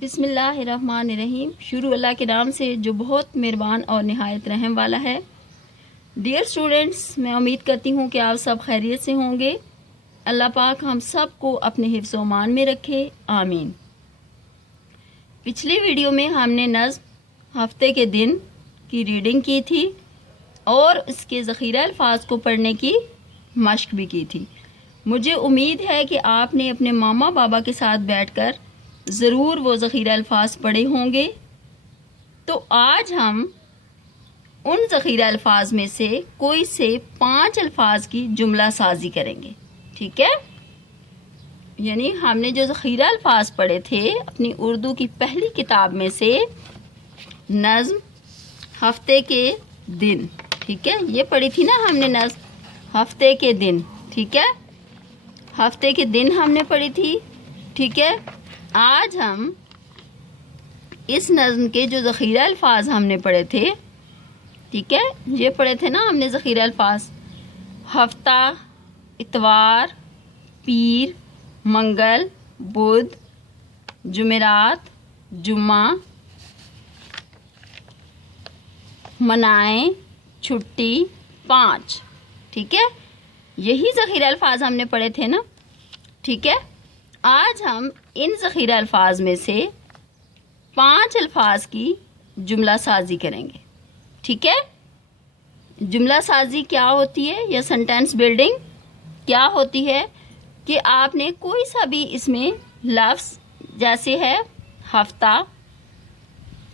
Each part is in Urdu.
بسم اللہ الرحمن الرحیم۔ شروع اللہ کے نام سے جو بہت مہربان اور نہایت رحم والا ہے۔ ڈیئر اسٹوڈنٹس، میں امید کرتی ہوں کہ آپ سب خیریت سے ہوں گے۔ اللہ پاک ہم سب کو اپنے حفظ و امان میں رکھے، آمین۔ پچھلی ویڈیو میں ہم نے نظم ہفتے کے دن کی ریڈنگ کی تھی اور اس کے ذخیرہ الفاظ کو پڑھنے کی مشق بھی کی تھی۔ مجھے امید ہے کہ آپ نے اپنے ماما بابا کے ساتھ بیٹھ کر ضرور وہ ذخیرہ الفاظ پڑھے ہوں گے۔ تو آج ہم ان ذخیرہ الفاظ میں سے کوئی سے 5 الفاظ کی جملہ سازی کریں گے، ٹھیک ہے؟ یعنی ہم نے جو ذخیرہ الفاظ پڑھے تھے اپنی اردو کی پہلی کتاب میں سے نظم ہفتے کے دن، ٹھیک ہے؟ یہ پڑھی تھی نا ہم نے نظم ہفتے کے دن، ٹھیک ہے؟ ہفتے کے دن ہم نے پڑھی تھی، ٹھیک ہے؟ آج ہم اس نظم کے جو ذخیرہ الفاظ ہم نے پڑھے تھے، ٹھیک ہے، یہ پڑھے تھے نا ہم نے ذخیرہ الفاظ ہفتہ، اتوار، پیر، منگل، بدھ، جمعرات، جمعہ، منائیں، چھٹی، 5، ٹھیک ہے؟ یہی ذخیرہ الفاظ ہم نے پڑھے تھے نا، ٹھیک ہے؟ آج ہم ان ذخیرہ الفاظ میں سے 5 الفاظ کی جملہ سازی کریں گے، ٹھیک ہے؟ جملہ سازی کیا ہوتی ہے یا سینٹینس بلڈنگ کیا ہوتی ہے کہ آپ نے کوئی سا بھی اس میں لفظ جیسے ہے ہفتہ،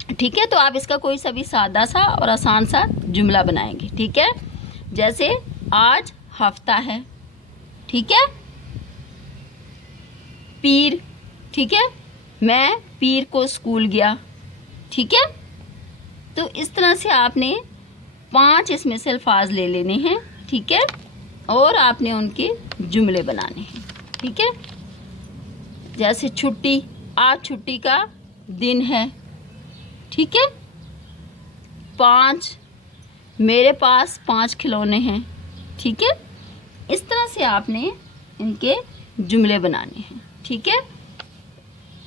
ٹھیک ہے، تو آپ اس کا کوئی سا بھی سادہ سا اور آسان سا جملہ بنائیں گے، ٹھیک ہے؟ جیسے آج ہفتہ ہے، ٹھیک ہے؟ پیر، ٹھیک ہے، میں پیر کو اسکول گیا، ٹھیک ہے؟ تو اس طرح سے آپ نے 5 اس میں سے الفاظ لے لینے ہیں، ٹھیک ہے؟ اور آپ نے ان کے جملے بنانے ہیں، ٹھیک ہے؟ جیسے چھٹی، آج چھٹی کا دن ہے، ٹھیک ہے؟ 5، میرے پاس 5 کھلونے ہیں، ٹھیک ہے؟ اس طرح سے آپ نے ان کے جملے بنانے ہیں، ٹھیک ہے؟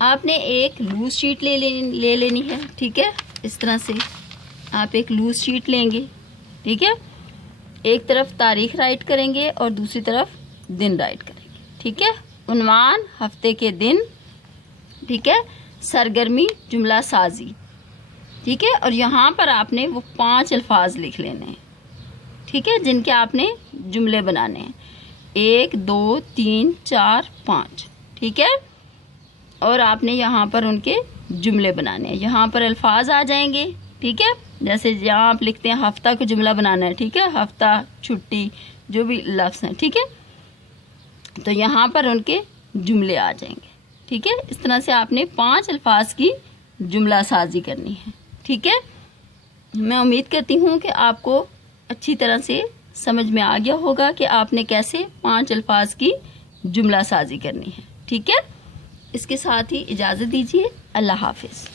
آپ نے ایک لوز شیٹ لے لینی ہے، ٹھیک ہے؟ اس طرح سے آپ ایک لوز شیٹ لیں گے، ٹھیک ہے؟ ایک طرف تاریخ رائٹ کریں گے اور دوسری طرف دن رائٹ کریں گے، ٹھیک ہے؟ عنوان ہفتے کے دن، ٹھیک ہے؟ سرگرمی جملہ سازی، ٹھیک ہے؟ اور یہاں پر آپ نے وہ 5 الفاظ لکھ لینے ہیں، ٹھیک ہے؟ جن کے آپ نے جملے بنانے ہیں، 1 2 3 4 5، ٹھیک ہے؟ اور آپ نے یہاں پر ان کے جملے بنانے ہیں، یہاں پر الفاظ آ جائیں گے، ٹھیک ہے؟ جیسے یہاں آپ لکھتے ہیں ہفتہ کو جملہ بنانا ہے، ٹھیک ہے؟ ہفتہ، چھٹی، جو بھی لفظ ہیں، ٹھیک ہے؟ تو یہاں پر ان کے جملے آ جائیں گے، ٹھیک ہے؟ اس طرح سے آپ نے 5 الفاظ کی جملہ سازی کرنی ہے، ٹھیک ہے؟ میں امید کرتی ہوں کہ آپ کو اچھی طرح سے سمجھ میں آ گیا ہوگا کہ آپ نے کیسے 5 الفاظ کی جملہ سازی کرنی ہے، ٹھیک ہے؟ اس کے ساتھ ہی اجازت دیجیے، اللہ حافظ۔